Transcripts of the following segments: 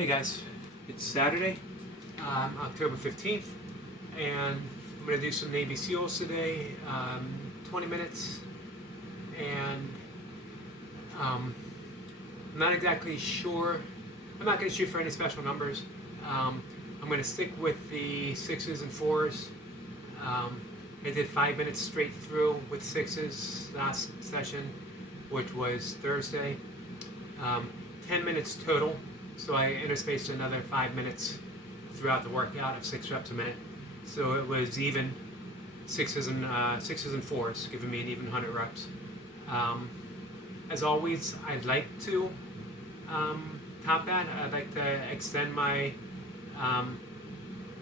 Hey guys, it's Saturday, October 15th, and I'm going to do some Navy SEALs today, 20 minutes, and I'm not exactly sure, I'm not going to shoot for any special numbers. I'm going to stick with the 6s and 4s. I did 5 minutes straight through with 6s last session, which was Thursday. 10 minutes total. So I interspaced another 5 minutes throughout the workout of 6 reps a minute. So it was even 6s and 4s, giving me an even 100 reps. As always, I'd like to top that. I'd like to extend my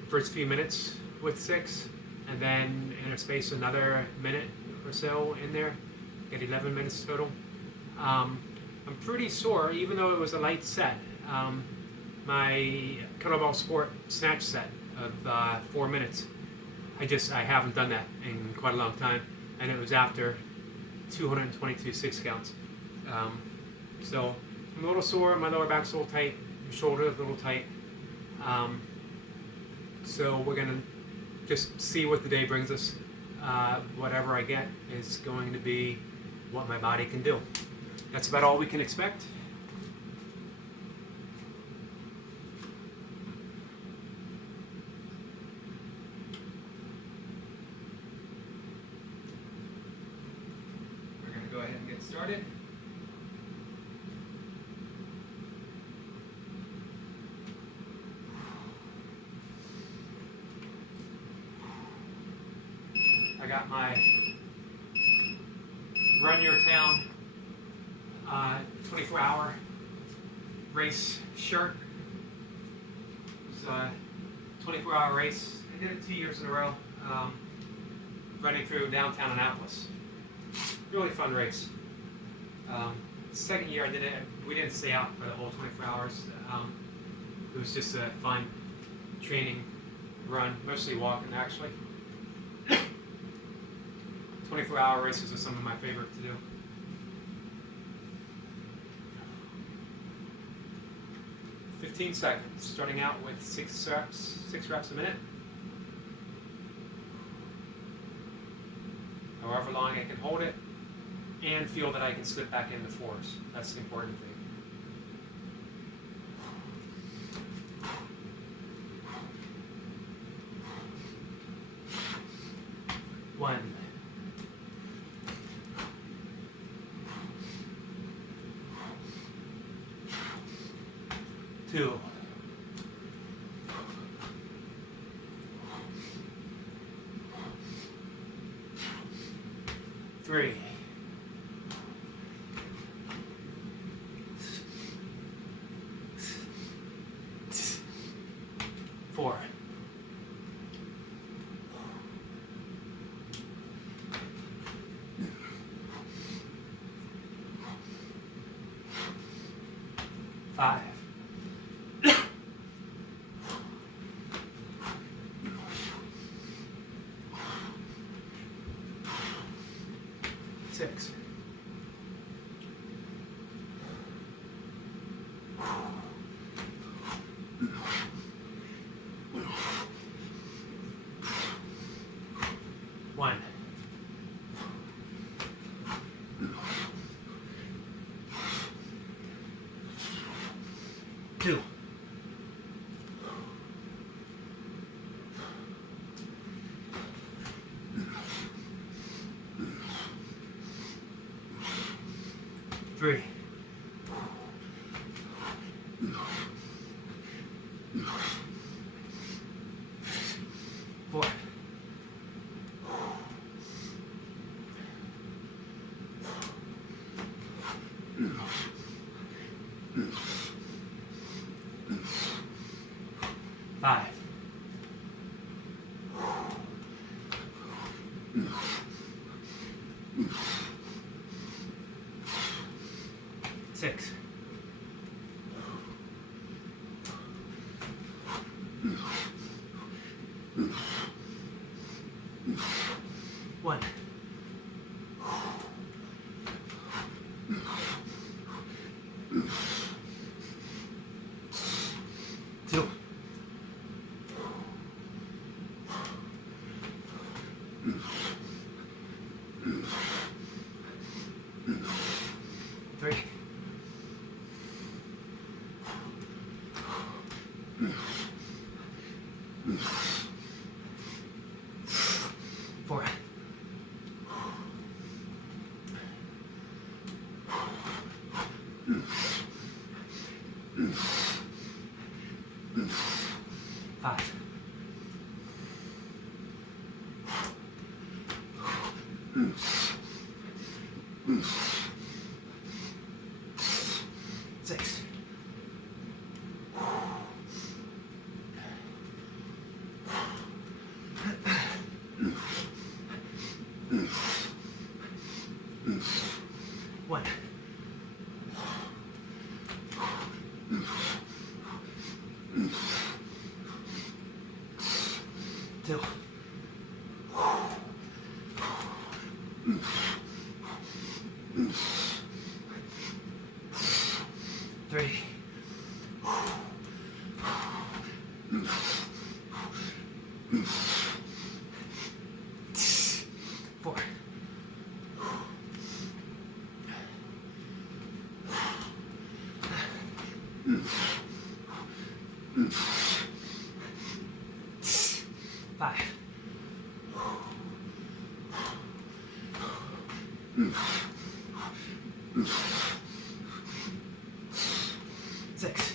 first few minutes with 6, and then interspace another minute or so in there. Get 11 minutes total. I'm pretty sore, even though it was a light set. My kettlebell sport snatch set of 4 minutes, I haven't done that in quite a long time, and it was after 222 6 counts. So I'm a little sore, my lower back's a little tight, my shoulder's a little tight. So we're gonna just see what the day brings us. Whatever I get is going to be what my body can do. That's about all we can expect. We're going to go ahead and get started. I got my Run Your Town 24-hour race shirt. It was a 24-hour race. I did it 2 years in a row, running through downtown Annapolis. Really fun race. Second year I did it, we didn't stay out for the whole 24 hours. It was just a fun training run, mostly walking actually. 24-hour races are some of my favorite to do. "15 seconds, starting out with 6 reps a minute. However long I can hold it, and feel that I can slip back into 4s. That's the important thing. One. 2. 3. 4. 5. 6. 1. 2. 3. 4. 5. 6. 1. 2. 5, 6, 1, 2, 3, 4, 5, 6,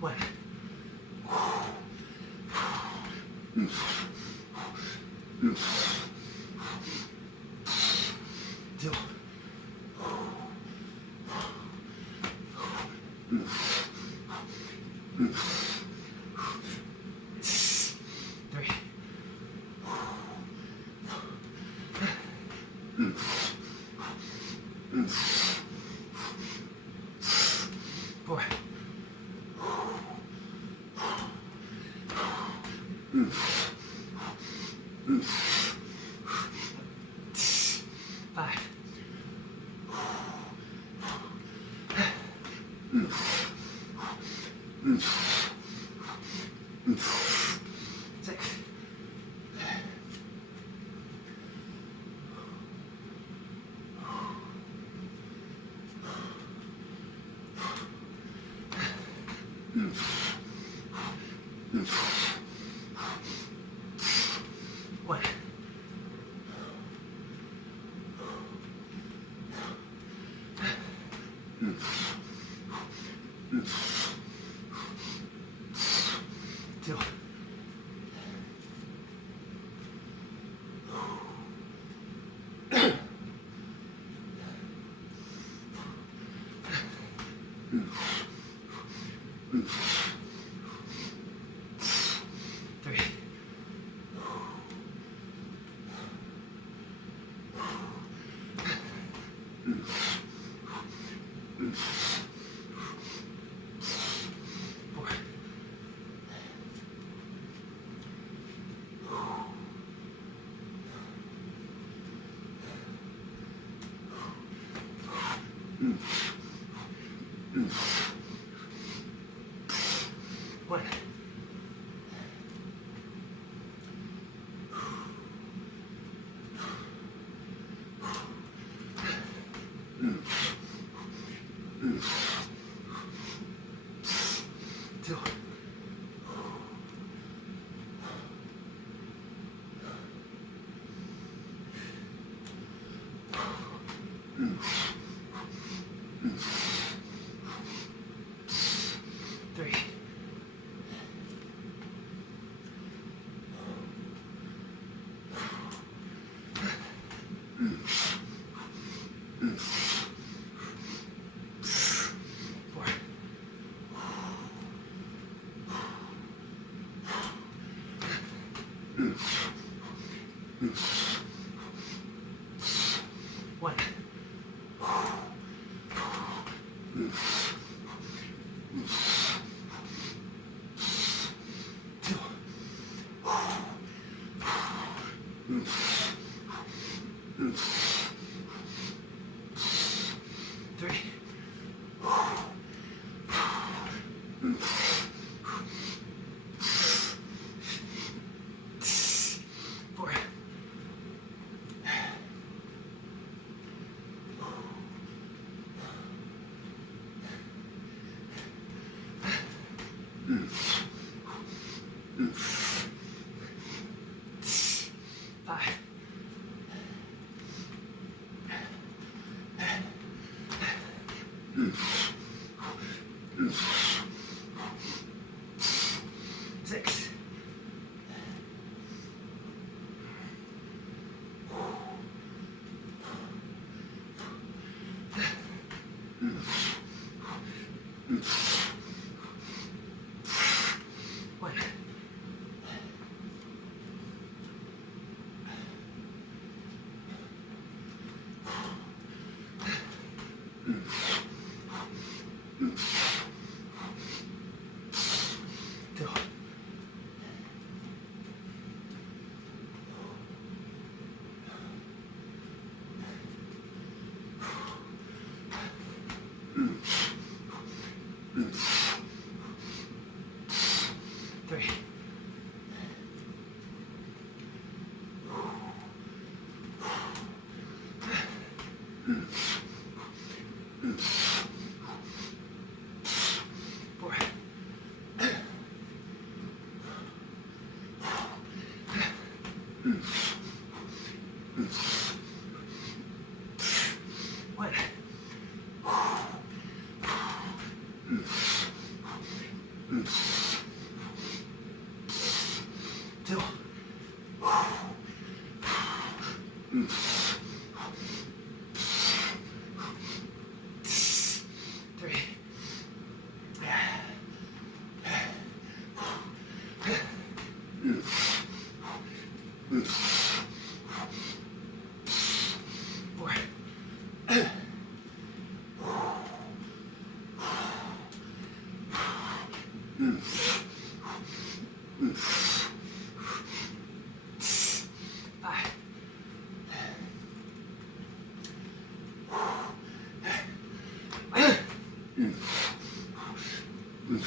1, 2, 3, 4, 5, 6, 1, 2, 3, 4, 1, 2, 3, 4, 1, 2, 3, 4, 5, 6, 1. 2. 3. 4. 1. 2. 3. 4. 5.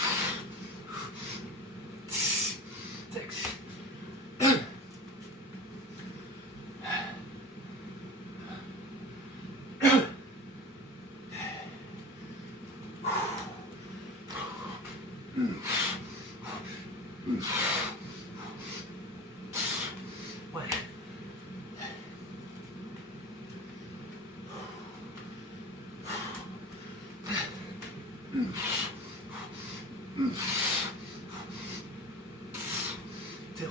6. 1. 2.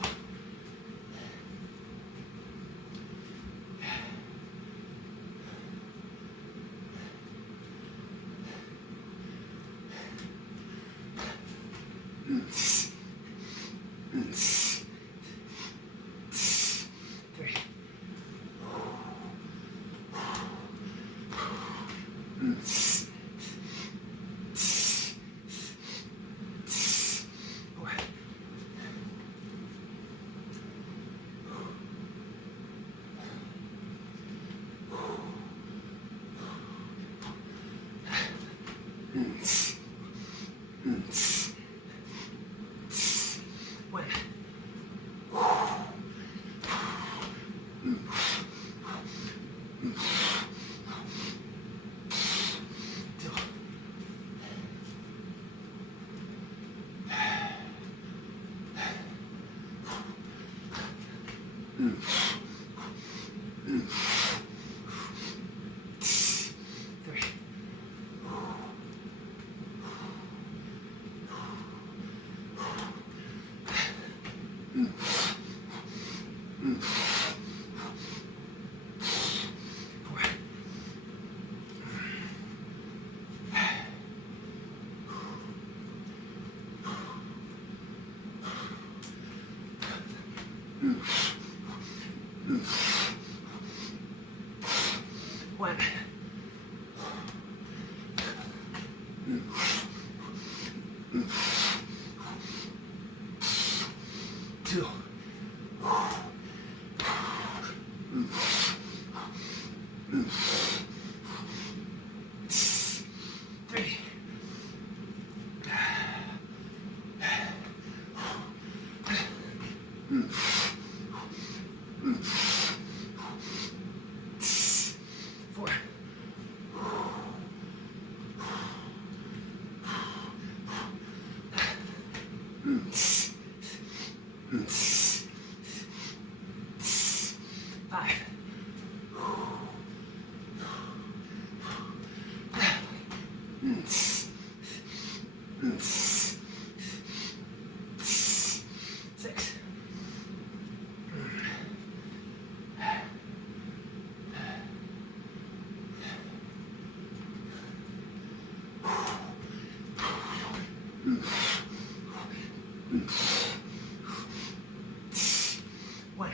3. 4. 1. 2. 3. 4. 1. 2. 3. 4. 5. 5. 6. 1.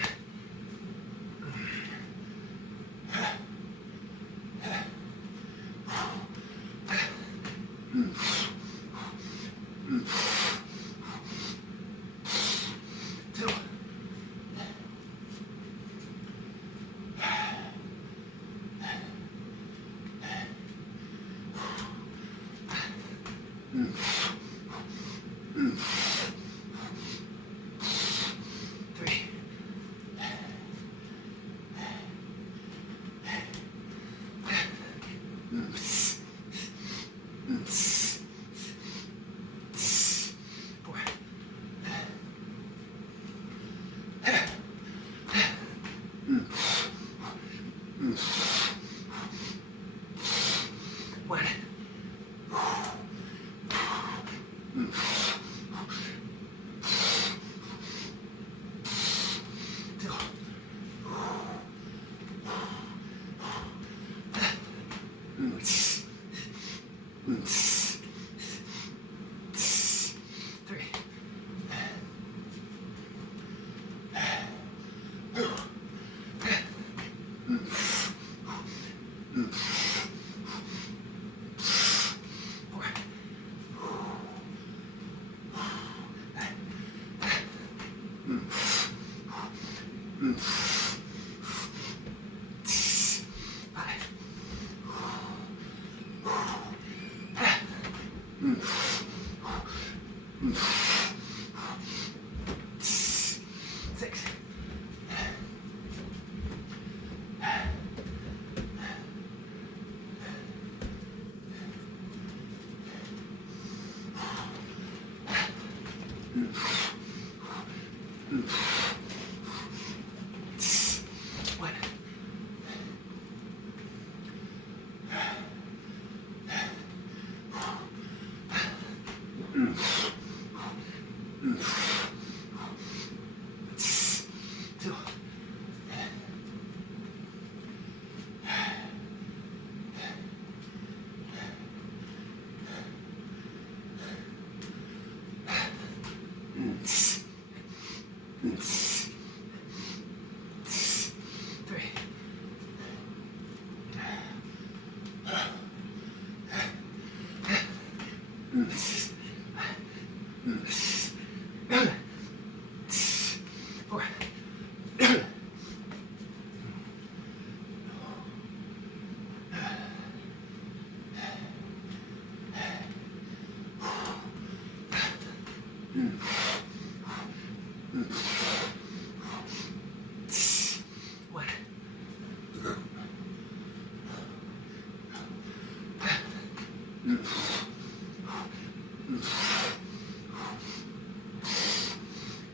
2. 3. 4. 1. 2. 3. 4. 5. 6. 1. 2. 3. 4. 1.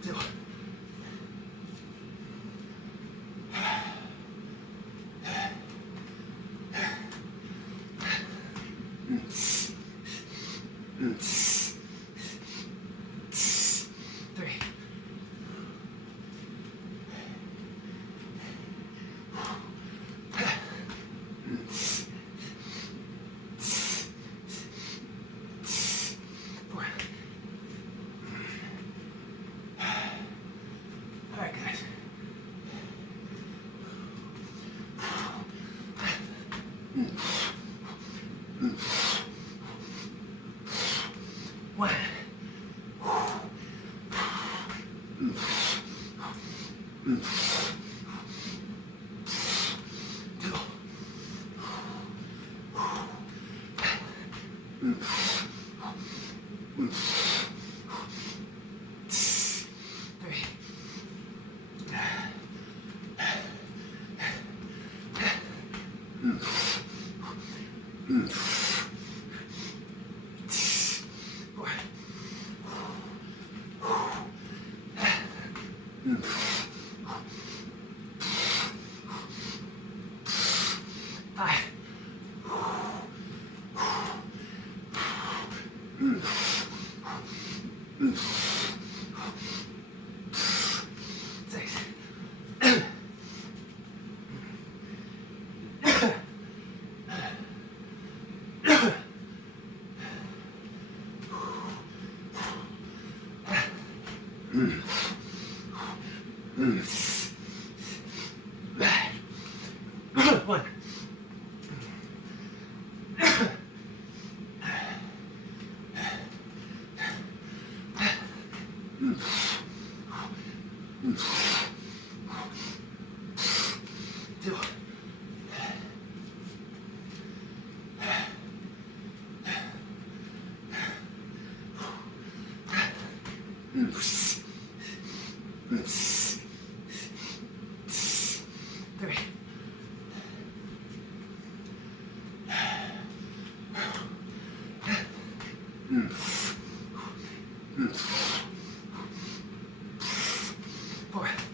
2. 3. 4. All right, guys. 1. 2. 3. 4. 5. 6. 1. 2. 3. 4. 1.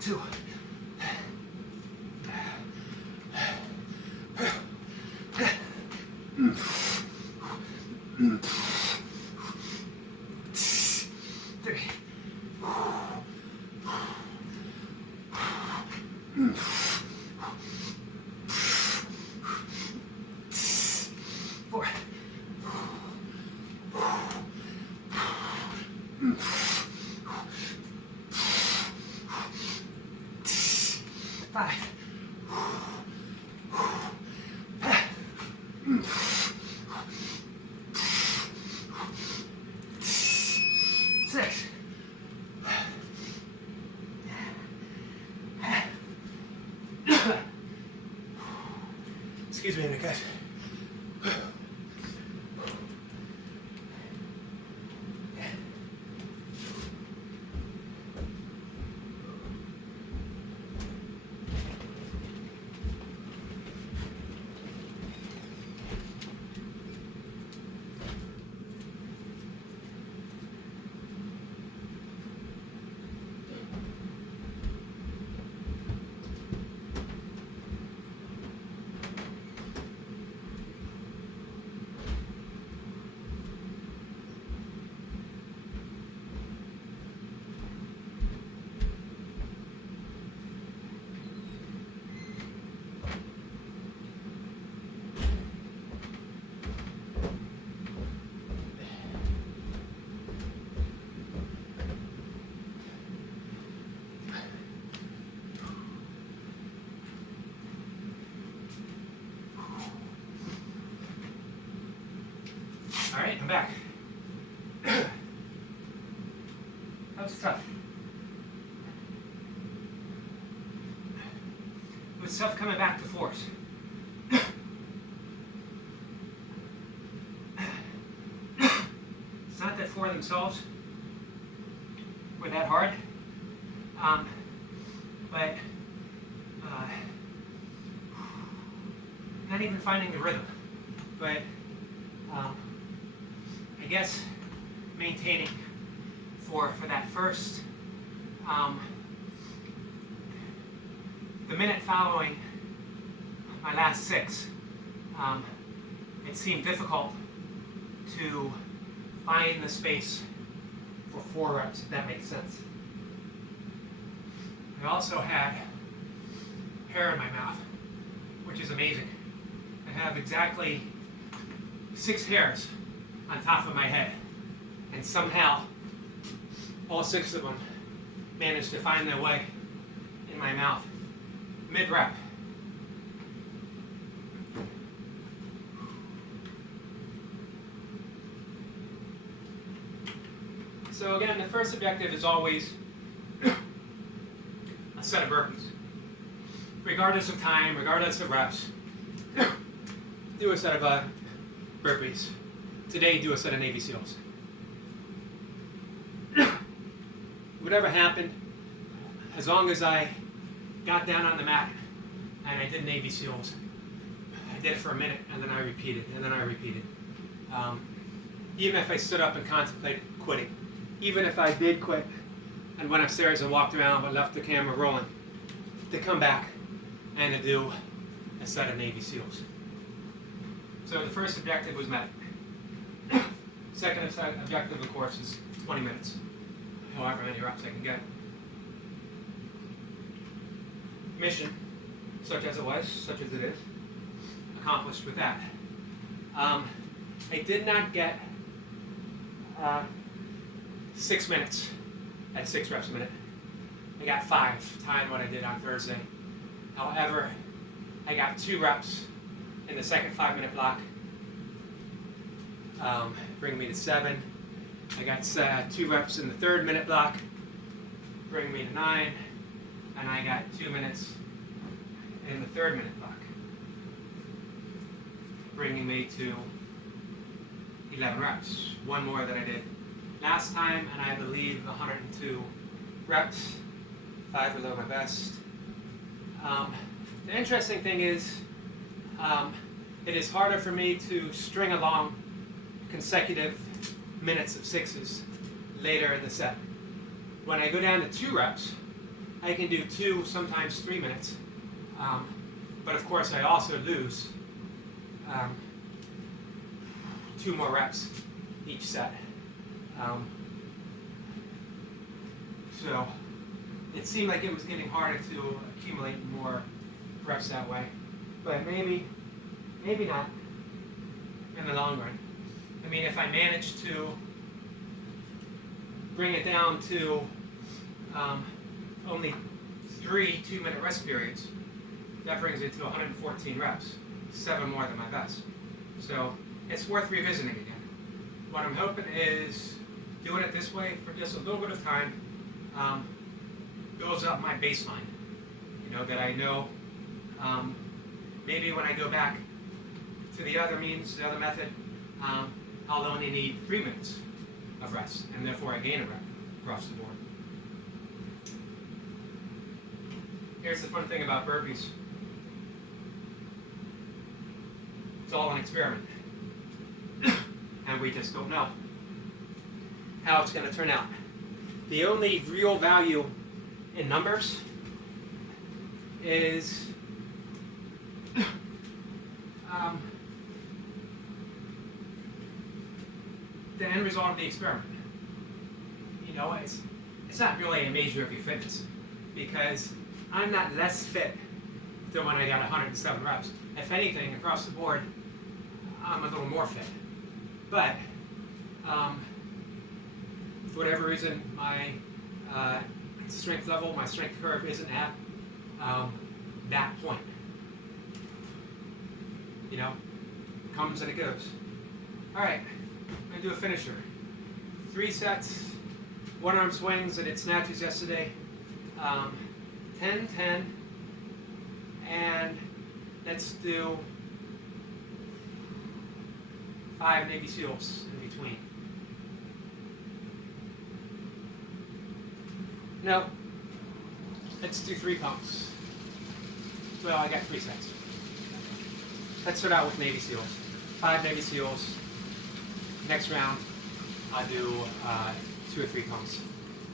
2. 3. 4. 5. 6. Excuse me a minute, guys. All right, I'm back. That was tough. It was tough coming back to force. It's not that for themselves were that hard, but not even finding the rhythm. But I guess maintaining for that first, the minute following my last 6, it seemed difficult to find the space for 4 reps, if that makes sense. I also had hair in my mouth, which is amazing. I have exactly 6 hairs on top of my head, and somehow all 6 of them managed to find their way in my mouth mid-rep. So again, the first objective is always a set of burpees. Regardless of time, regardless of reps, do a set of burpees. Today, do a set of Navy SEALs. whatever happened, as long as I got down on the mat and I did Navy SEALs, I did it for a minute and then I repeated, and then I repeated. Even if I stood up and contemplated quitting, even if I did quit and went upstairs and walked around but left the camera rolling, to come back and to do a set of Navy SEALs. So the first objective was met. Second objective, of course, is 20 minutes, however many reps I can get. Mission, such as it is, accomplished with that. I did not get 6 minutes at 6 reps a minute. I got 5, tying what I did on Thursday. However, I got 2 reps in the second 5-minute block, bringing me to 7. I got 2 reps in the 3rd minute block, bringing me to 9. And I got 2 minutes in the 3rd minute block, bringing me to 11 reps, 1 more than I did last time, and I believe 102 reps, 5 below my best. The interesting thing is, it is harder for me to string along consecutive minutes of 6s later in the set. When I go down to 2 reps, I can do 2, sometimes 3 minutes, but of course I also lose 2 more reps each set. So it seemed like it was getting harder to accumulate more reps that way, but maybe not in the long run. I mean, if I manage to bring it down to only 3 2-minute rest periods, that brings it to 114 reps, 7 more than my best. So it's worth revisiting again. What I'm hoping is doing it this way for just a little bit of time builds up my baseline. You know, that I know maybe when I go back to the other means, the other method, I'll only need 3 minutes of rest, and therefore I gain a rep across the board. Here's the fun thing about burpees. It's all an experiment. And we just don't know how it's going to turn out. The only real value in numbers is the end result of the experiment. You know, it's not really a measure of your fitness, because I'm not less fit than when I got 107 reps. If anything, across the board, I'm a little more fit. But for whatever reason, my strength level, my strength curve isn't at that point. You know, it comes and it goes. All right, I'm going to do a finisher. 3 sets, 1-arm swings. I did snatches yesterday. 10, 10, and let's do 5 Navy SEALs in between. No, let's do 3 pumps. Well, I got 3 sets. Let's start out with Navy SEALs. 5 Navy SEALs. Next round, I'll do 2 or 3 pumps.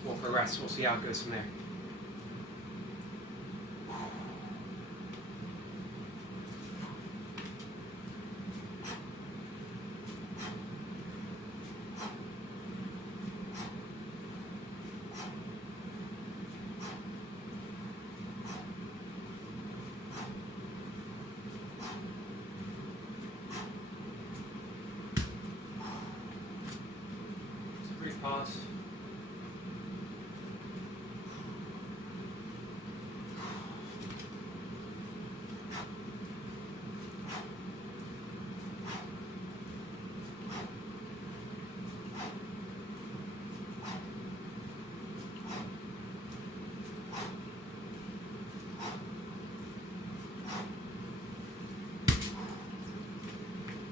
We'll progress. We'll see how it goes from there. Pause.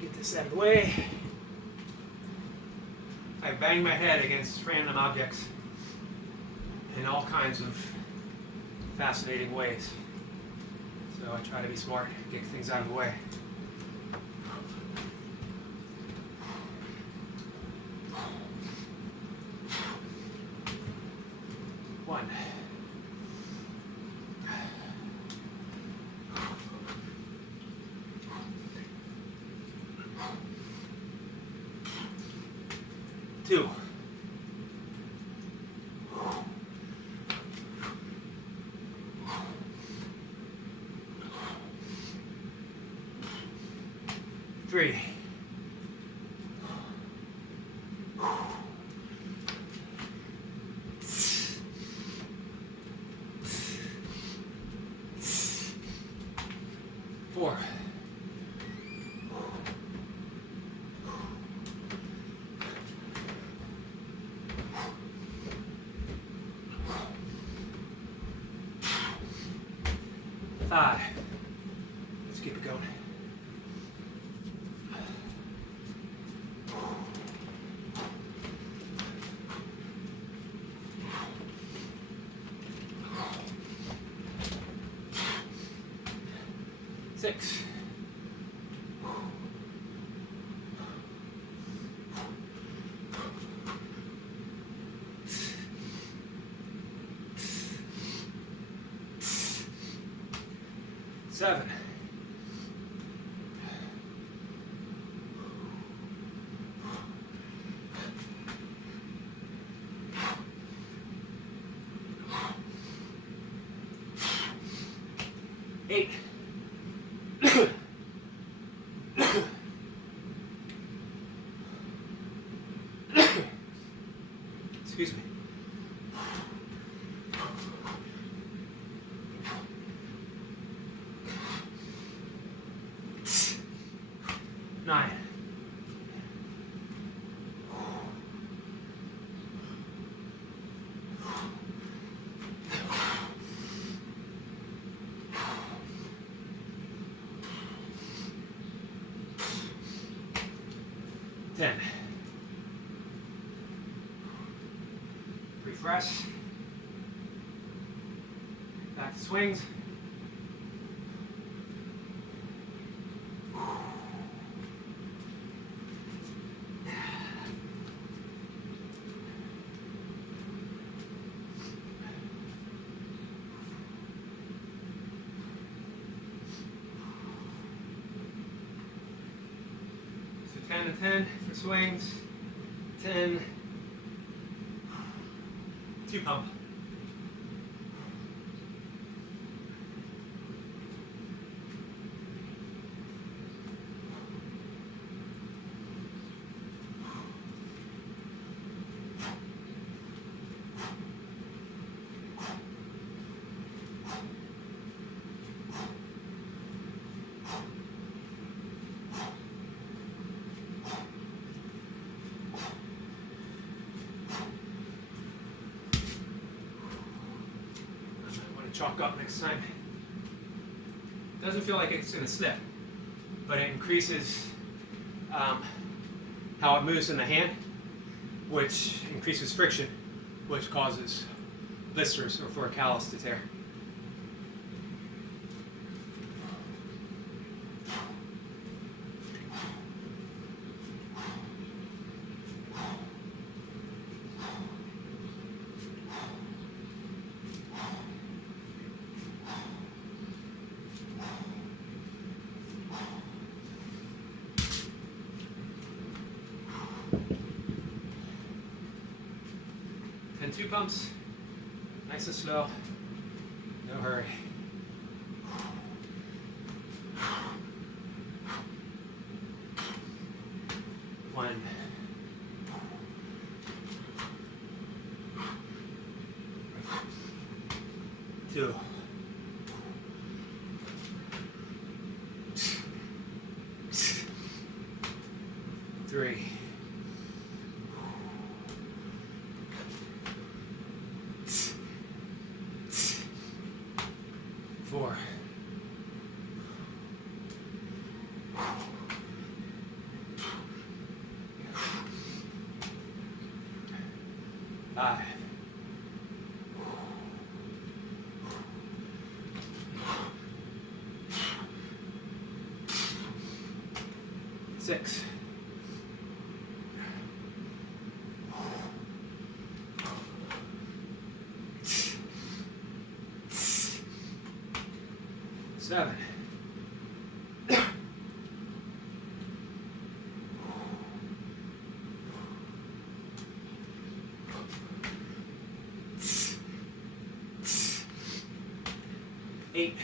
Get this out of the way. I banged my head against random objects. in all kinds of fascinating ways. So I try to be smart, get things out of the way. One. Two. Three. Four. Five. Let's keep it going. Six. Seven. Eight. Excuse me. Nine. Ten. Refresh. Back to swings. So 10 and 10 for swings. 10. 2 pump. Chalk up next time. Doesn't feel like it's going to slip, but it increases how it moves in the hand, which increases friction, which causes blisters or for a callus to tear. And 2 pumps, nice and slow, no hurry. One. Two. Three. 4. 5. 6, 7, 8,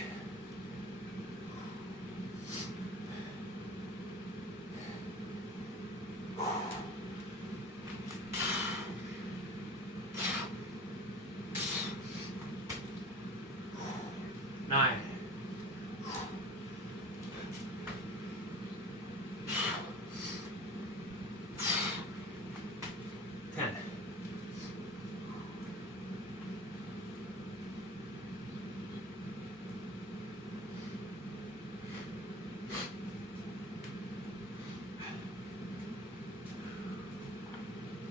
9, 10,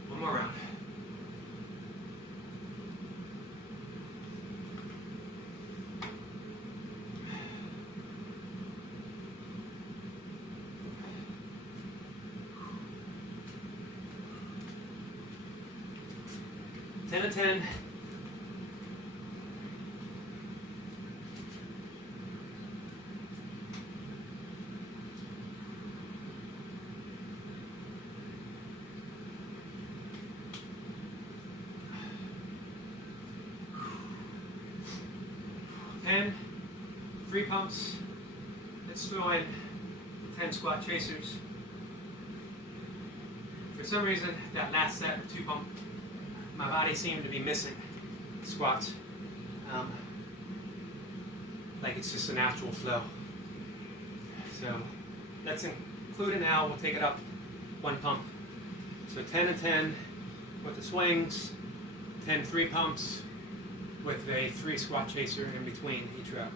1 more round. 10 and 10. 10, 3 pumps. Let's throw in 10 squat chasers. For some reason, that last set of 2 pump, my body seemed to be missing squats. Like it's just a natural flow. So let's include it now. We'll take it up 1 pump. So 10 and 10 with the swings, 10 3 pumps with a 3 squat chaser in between each rep.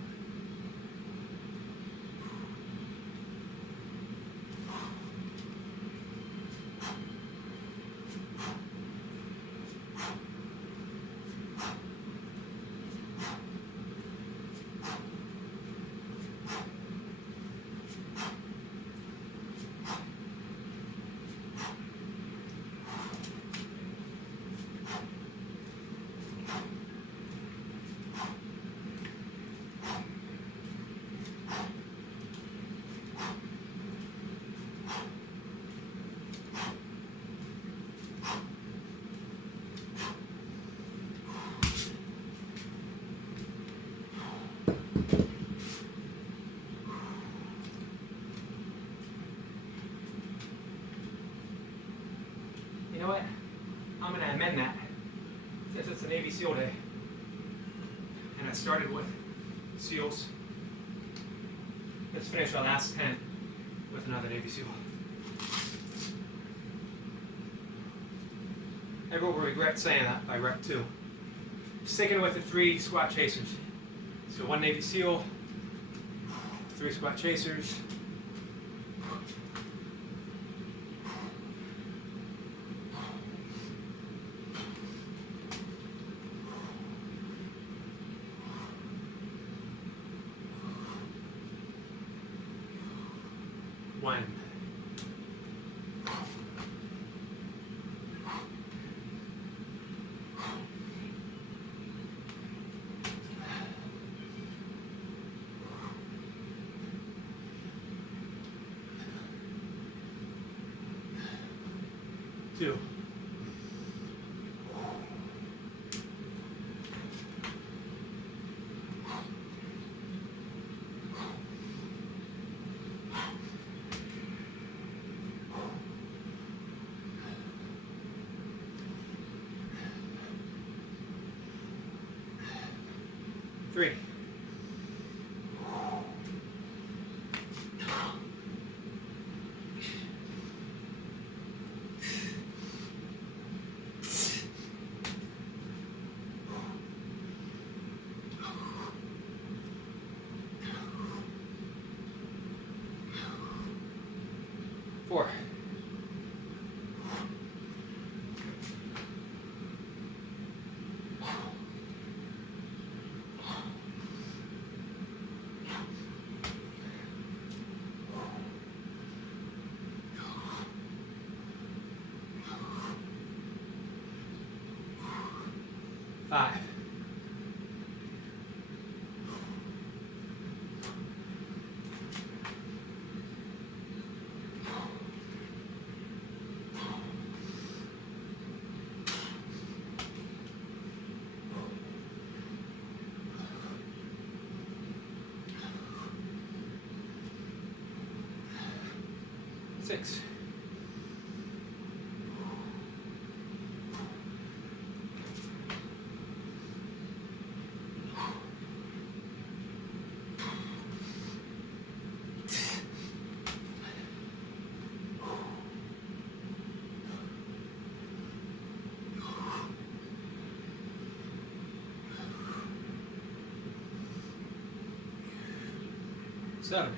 You know what? I'm going to amend that since it's a Navy SEAL day. And I started with SEALs. Let's finish our last 10 with another Navy SEAL. Everyone will regret saying that by rep 2. Sticking with the 3 squat chasers. So 1 Navy SEAL, 3 squat chasers. One. Two. Three. Four. 5. 6. 7.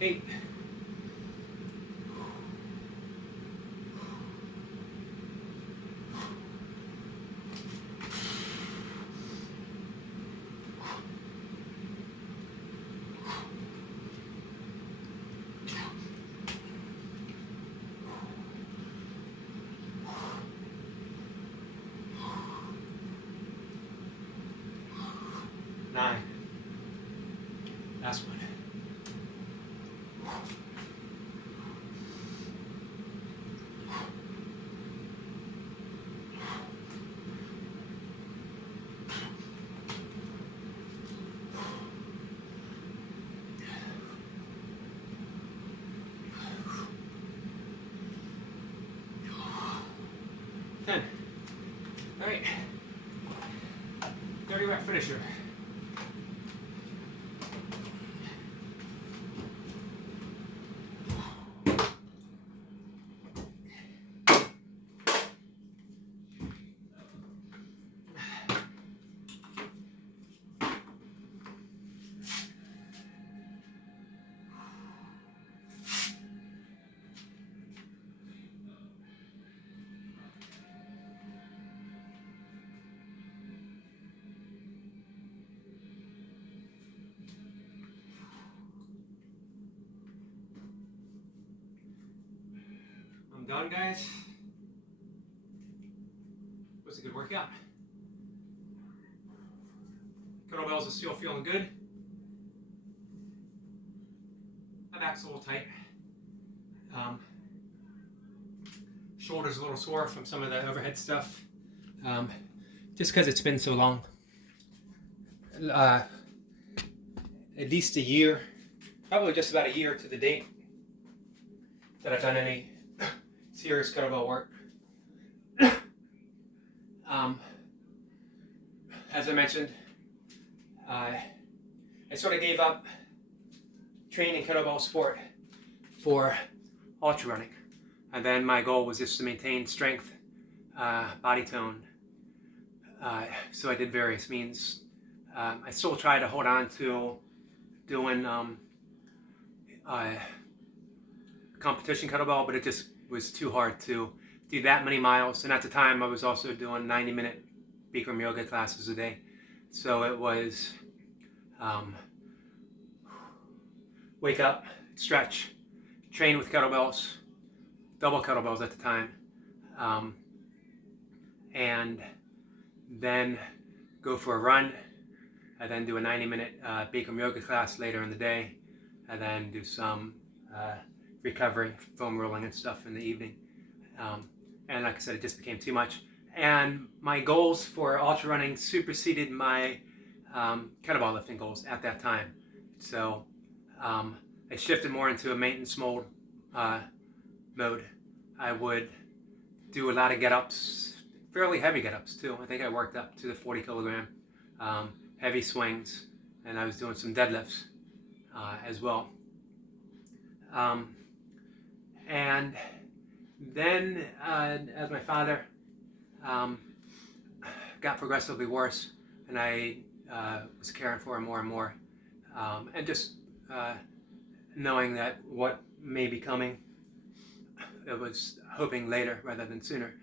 8. 9. Last one. 10. All right. 30 rep finisher. I'm done, guys. Was a good workout. Kettlebells are still feeling good. My back's a little tight. Shoulders a little sore from some of the overhead stuff. Just because it's been so long. At least a year, probably just about a year to the date that I've done any serious kettlebell work. As I mentioned, I sort of gave up training kettlebell sport for ultra running, and then my goal was just to maintain strength, body tone. So I did various means. I still try to hold on to doing competition kettlebell, but it just was too hard to do that many miles. And at the time, I was also doing 90-minute Bikram yoga classes a day. So it was wake up, stretch, train with kettlebells, double kettlebells at the time, and then go for a run, and then do a 90-minute Bikram yoga class later in the day, and then do some recovery, foam rolling and stuff in the evening. And like I said, it just became too much. And my goals for ultra running superseded my kettlebell lifting goals at that time. So I shifted more into a maintenance mode. I would do a lot of get-ups, fairly heavy get-ups too. I think I worked up to the 40 kilogram heavy swings, and I was doing some deadlifts as well. And then as my father got progressively worse, and I was caring for him more and more, and just knowing that what may be coming, it was hoping later rather than sooner,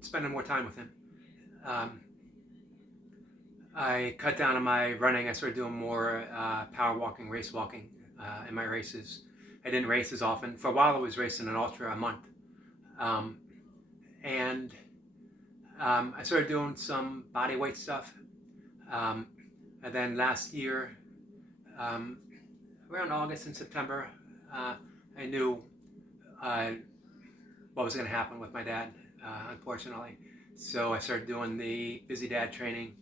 spending more time with him. I cut down on my running. I started doing more power walking, race walking in my races. I didn't race as often. For a while I was racing an ultra a month. And I started doing some body weight stuff. And then last year, around August and September, I knew what was going to happen with my dad, unfortunately. So I started doing the Busy Dad training,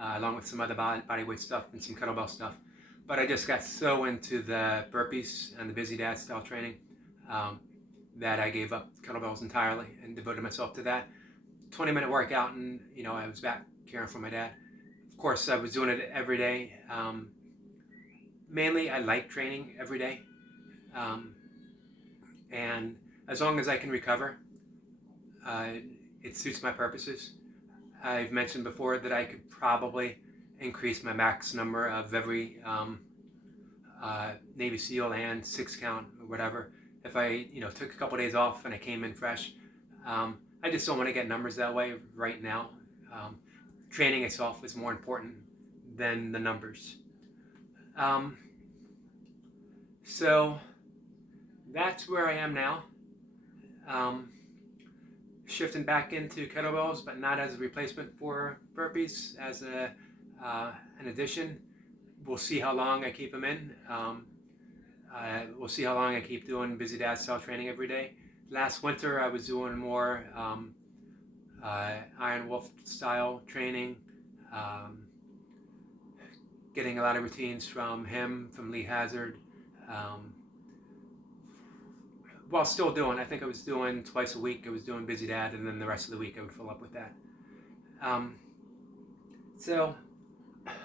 along with some other body weight stuff and some kettlebell stuff. But I just got so into the burpees and the Busy Dad style training that I gave up kettlebells entirely and devoted myself to that. 20-minute workout, and I was back caring for my dad. Of course, I was doing it every day. Mainly, I like training every day, and as long as I can recover, it suits my purposes. I've mentioned before that I could probably increase my max number of every Navy SEAL and 6 count or whatever if I took a couple days off and I came in fresh. I just don't want to get numbers that way right now. Training itself is more important than the numbers. So that's where I am now. Shifting back into kettlebells, but not as a replacement for burpees, as an addition. We'll see how long I keep them in. We'll see how long I keep doing Busy Dad style training every day. Last winter, I was doing more Iron Wolf style training, getting a lot of routines from him, from Lee Hazard. While still doing, I think I was doing twice a week. I was doing Busy Dad, and then the rest of the week I would fill up with that. So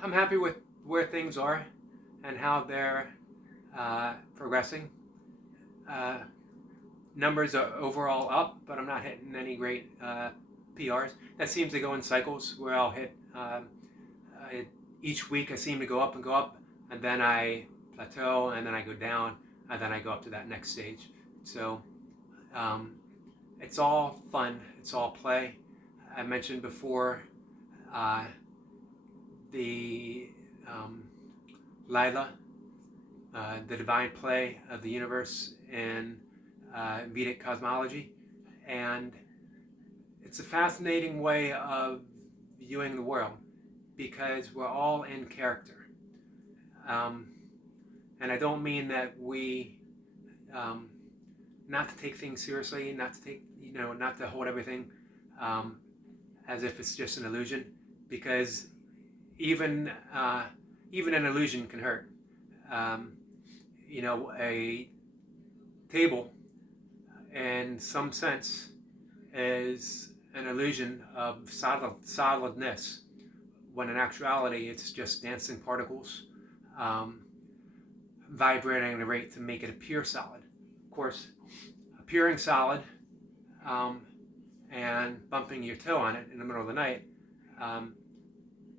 I'm happy with where things are and how they're progressing. Numbers are overall up, but I'm not hitting any great PRs. That seems to go in cycles where I'll hit each week. I seem to go up, and then I plateau, and then I go down, and then I go up to that next stage. So it's all fun. It's all play. I mentioned before the Lila, the divine play of the universe in Vedic cosmology, and it's a fascinating way of viewing the world because we're all in character, and I don't mean that we not to take things seriously, not to hold everything as if it's just an illusion, because even an illusion can hurt. A table, in some sense, is an illusion of solidness, when in actuality it's just dancing particles vibrating at a rate to make it appear solid. Of course, appearing solid and bumping your toe on it in the middle of the night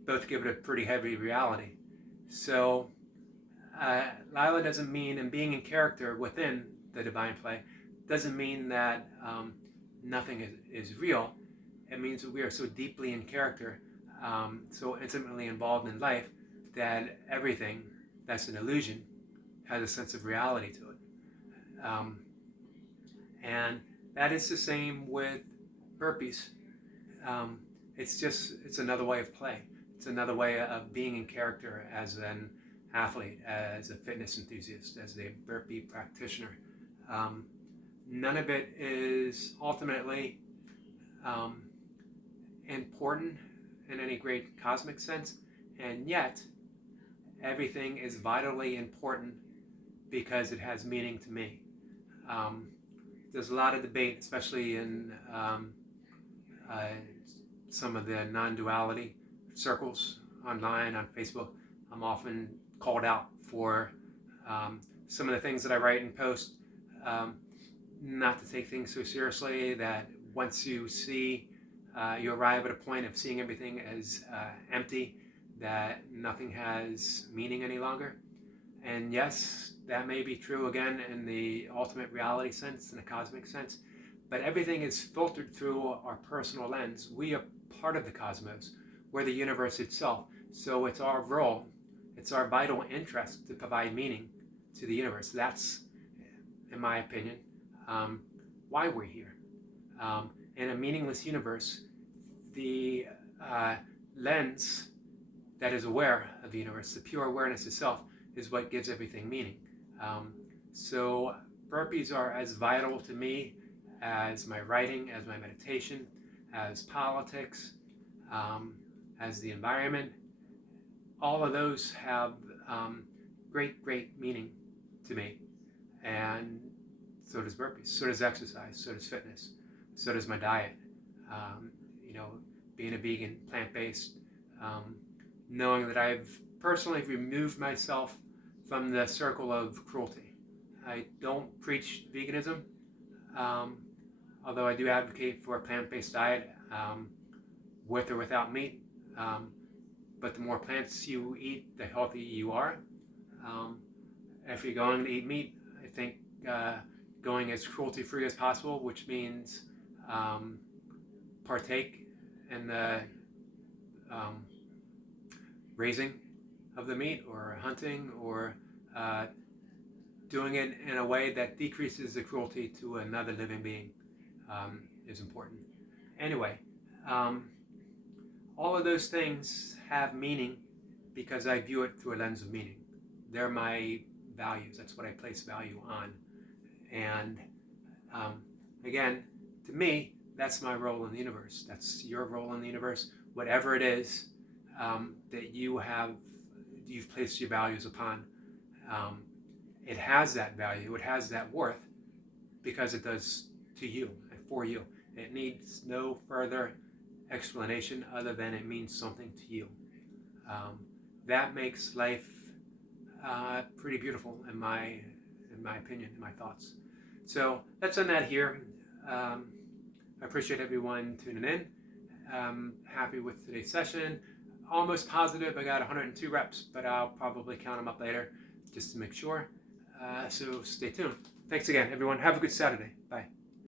both give it a pretty heavy reality. So Lila doesn't mean, and being in character within the divine play doesn't mean that nothing is real. It means that we are so deeply in character, so intimately involved in life, that everything that's an illusion has a sense of reality to it. And that is the same with burpees. It's another way of play. It's another way of being in character as an athlete, as a fitness enthusiast, as a burpee practitioner. None of it is ultimately important in any great cosmic sense, and yet everything is vitally important because it has meaning to me. There's a lot of debate, especially in some of the non-duality circles online on Facebook. I'm often called out for some of the things that I write and post, not to take things so seriously, that once you see, you arrive at a point of seeing everything as empty, that nothing has meaning any longer. And yes, that may be true again in the ultimate reality sense, in the cosmic sense, but everything is filtered through our personal lens. We are part of the cosmos. We're the universe itself. So it's our role, it's our vital interest to provide meaning to the universe. That's, in my opinion, why we're here. In a meaningless universe, the lens that is aware of the universe, the pure awareness itself, is what gives everything meaning. So burpees are as vital to me as my writing, as my meditation, as politics, as the environment. All of those have great meaning to me. And so does burpees, so does exercise, so does fitness, so does my diet. Being a vegan, plant-based, knowing that I've personally removed myself from the circle of cruelty. I don't preach veganism, although I do advocate for a plant-based diet, with or without meat. But the more plants you eat, the healthier you are. If you're going to eat meat, I think going as cruelty-free as possible, which means partake in the raising of the meat, or hunting, or doing it in a way that decreases the cruelty to another living being, is important. Anyway, all of those things have meaning because I view it through a lens of meaning. They're my values. That's what I place value on. And again, to me, that's my role in the universe. That's your role in the universe. Whatever it is that you've placed your values upon, it has that value. It has that worth because it does to you and for you. It needs no further explanation other than it means something to you. That makes life pretty beautiful in my opinion, in my thoughts. So let's end that here. I appreciate everyone tuning in. Happy with today's session. Almost positive I got 102 reps, but I'll probably count them up later just to make sure. So stay tuned. Thanks again, everyone. Have a good Saturday. Bye.